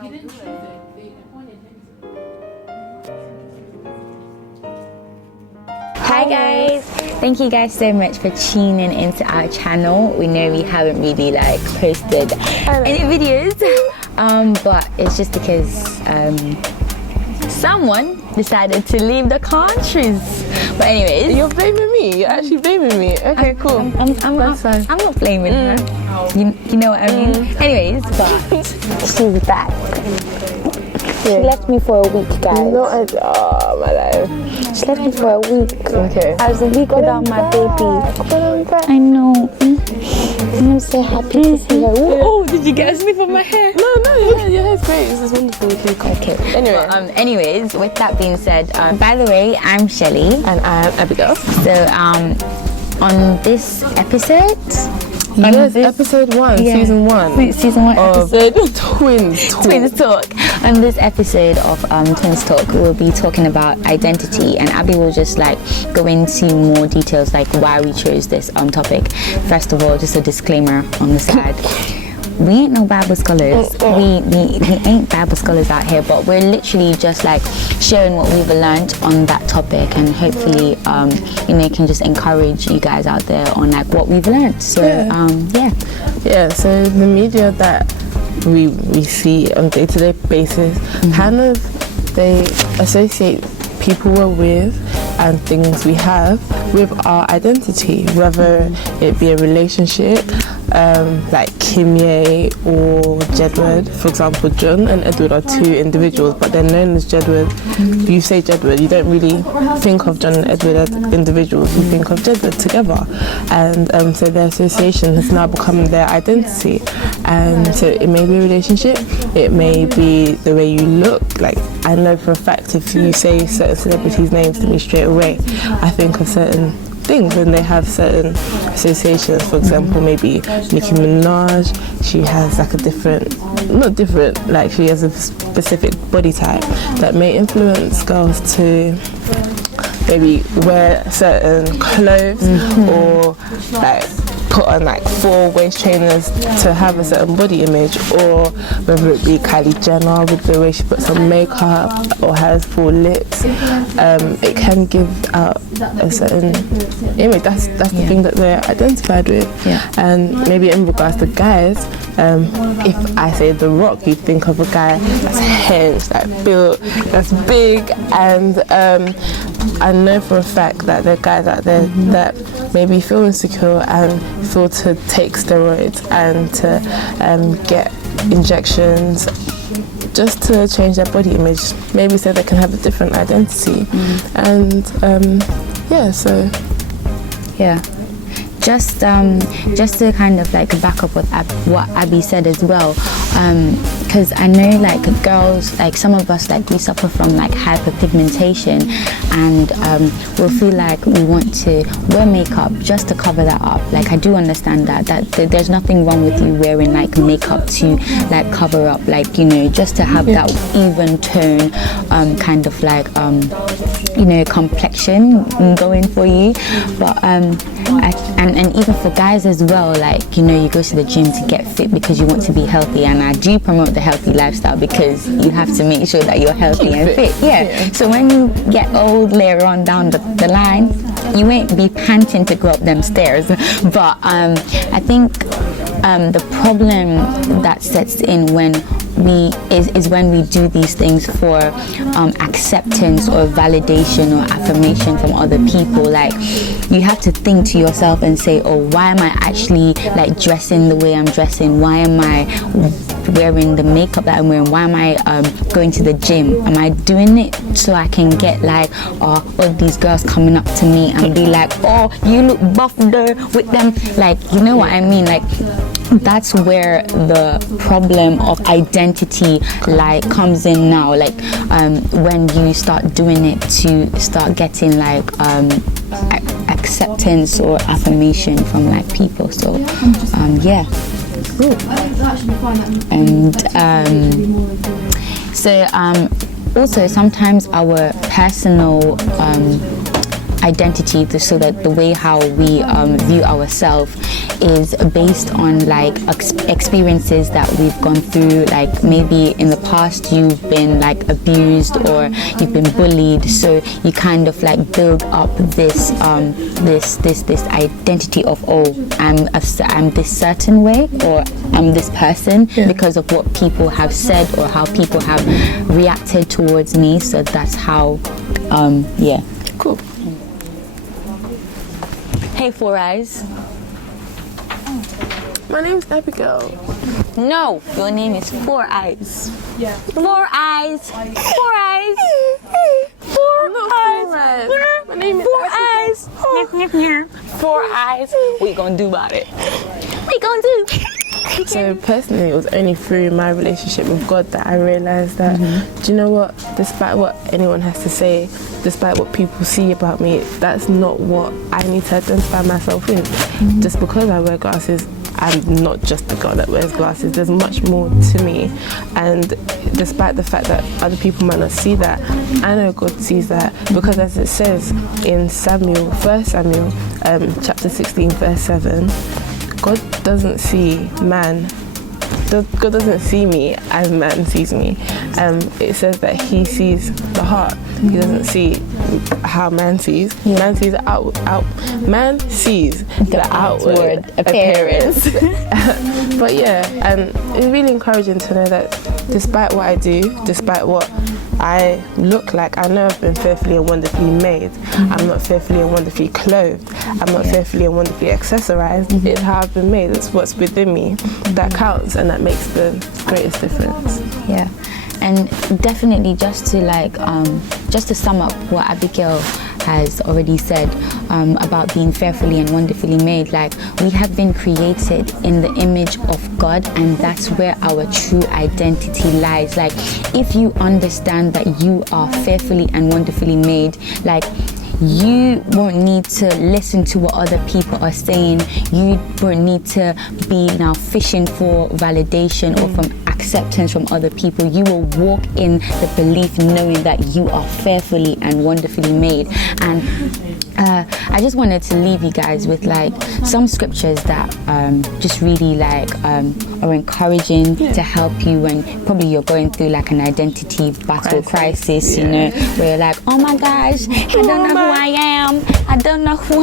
He didn't choose it. They appointed him to. Hi guys, thank you guys so much for tuning into our channel. We know we haven't really like posted any videos, but it's just because someone decided to leave the countries. But anyways, you're blaming me. You're actually blaming me. Okay, cool. I'm not blaming her. You know what I mean? Anyways, but she's back. She left me for a week, guys. Oh, my life. She left me for a week. Okay. I was a week without my baby. I know. I'm so happy to see her. Oh, did you get a sniff of my hair? No, your hair's great. This is wonderful. Okay. Anyway. Anyways, with that being said, by the way, I'm Shelly. And I'm Abigail. So, on this episode... Yes, episode 1, season 1. Season 1 of episode TwinszTalk. On this episode of TwinszTalk, we'll be talking about identity, and Abby will just like go into more details like why we chose this topic. First of all, just a disclaimer on the side. We ain't no Bible scholars. We ain't Bible scholars out here, but we're literally just like sharing what we've learned on that topic, and hopefully, it can just encourage you guys out there on like what we've learned. So, So the media that we see on a day-to-day basis, kind of they associate people we're with and things we have with our identity, whether it be a relationship, like Kimye or Jedward. For example, John and Edward are two individuals, but they're known as Jedward. You say Jedward, you don't really think of John and Edward as individuals, you think of Jedward together. And so their association has now become their identity. And so it may be a relationship, it may be the way you look. Like, I know for a fact if you say certain celebrities' names to me straight away, I think of certain things and they have certain associations. For example, maybe Nicki Minaj, she has like a she has a specific body type that may influence girls to maybe wear certain clothes or like put on like 4 waist trainers to have a certain body image, or whether it be Kylie Jenner with the way she puts on makeup or has full lips. It can give out a certain image. That's the thing that they're identified with. And maybe in regards to guys, if I say The Rock, you think of a guy that's hinged, like built, that's big, and I know for a fact that there are guys out there that maybe feel insecure and feel to take steroids and to get injections just to change their body image, maybe so they can have a different identity. And just to kind of like back up with what Abby said as well, because I know like girls, like some of us, like we suffer from like hyperpigmentation, and we'll feel like we want to wear makeup just to cover that up. Like I do understand that there's nothing wrong with you wearing like makeup to like cover up, like just to have that even tone kind of like complexion going for you. But and even for guys as well, like you go to the gym to get fit because you want to be healthy, and I do promote the healthy lifestyle because you have to make sure that you're healthy and fit. So when you get old later on down the line, you ain't be panting to go up them stairs. But I think the problem that sets in when is when we do these things for acceptance or validation or affirmation from other people. Like you have to think to yourself and say, oh, why am I actually like dressing the way I'm dressing? Why am I wearing the makeup that I'm wearing? Why am I going to the gym? Am I doing it so I can get like all these girls coming up to me and be like, oh, you look buff there with them, like what I mean? Like that's where the problem of identity like comes in now, like when you start doing it to start getting like acceptance or affirmation from like people. So and also sometimes our personal identity, so that the way how we view ourselves is based on like experiences that we've gone through. Like maybe in the past you've been like abused or you've been bullied, so you kind of like build up this this identity of, oh, I'm this certain way, or I'm this person because of what people have said or how people have reacted towards me. So that's how Cool. Hey, Four Eyes. My name's Abigail. No, your name is Four Eyes. Yeah. Four Eyes. Four Eyes. Four Eyes. My name is Four Eyes. 4 eyes. What you gonna do about it? What you gonna do? So personally, it was only through my relationship with God that I realised that, do you know what, despite what anyone has to say, despite what people see about me, that's not what I need to identify myself with. Just because I wear glasses, I'm not just the girl that wears glasses. There's much more to me. And despite the fact that other people might not see that, I know God sees that, because as it says in 1 Samuel chapter 16 verse 7, God doesn't see man. God doesn't see me as man sees me. It says that He sees the heart. He doesn't see how man sees. Man sees man sees the outward appearance. But yeah, and it's really encouraging to know that despite what I do, despite what I look like, I know I've been fearfully and wonderfully made. I'm not fearfully and wonderfully clothed. I'm not fearfully and wonderfully accessorized. It's how I've been made. It's what's within me that counts, and that makes the greatest difference. Yeah, and definitely just to sum up what Abigail has already said about being fearfully and wonderfully made, like, we have been created in the image of God, and that's where our true identity lies. Like, if you understand that you are fearfully and wonderfully made, like, you won't need to listen to what other people are saying. You won't need to be now fishing for validation or from acceptance from other people. You will walk in the belief knowing that you are fearfully and wonderfully made. And I just wanted to leave you guys with like some scriptures that just really like are encouraging to help you when probably you're going through like an identity battle crisis, you know, where you're like, oh my gosh, I don't know who I am. I don't know who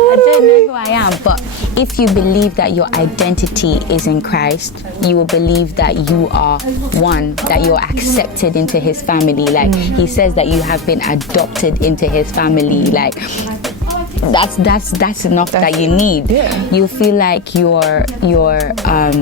I don't know who I am. But if you believe that your identity is in Christ, you will believe that you are one, that you're accepted into His family. Like He says that you have been adopted into His family. Like that's enough that you need. You feel like you're a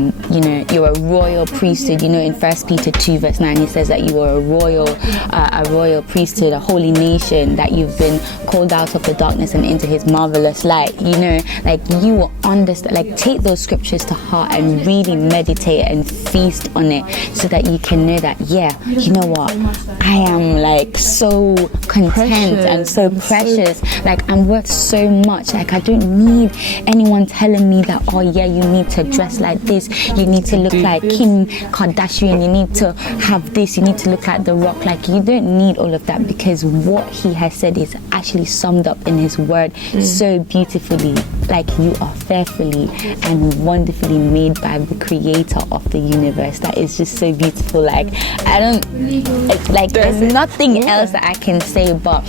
royal priesthood. You know, in 1 Peter 2 verse 9, he says that you are a royal priesthood, a holy nation, that you've been called out of the darkness and into His marvelous light. You know, like, you will understand, like, take those scriptures to heart and really meditate and feast on it, so that you can know that, yeah, you know what, I am like so content and so precious. Like, I'm worth so much. Like, I don't need anyone telling me that, oh yeah, you need to dress like this, you need to look like Kim Kardashian, you need to have this, you need to look like The Rock. Like, you don't need all of that, because what He has said is actually summed up in His word so beautifully. Like, you are fearfully and wonderfully made by the Creator of the universe. That is just so beautiful. Like, there's nothing else that I can say but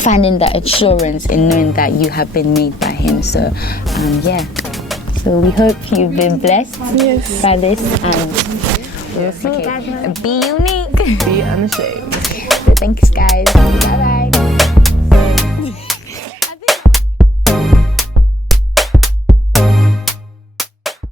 finding that assurance in knowing that you have been made by Him. So so we hope you've been blessed by this, and be unique, be unashamed. So thanks guys, bye bye.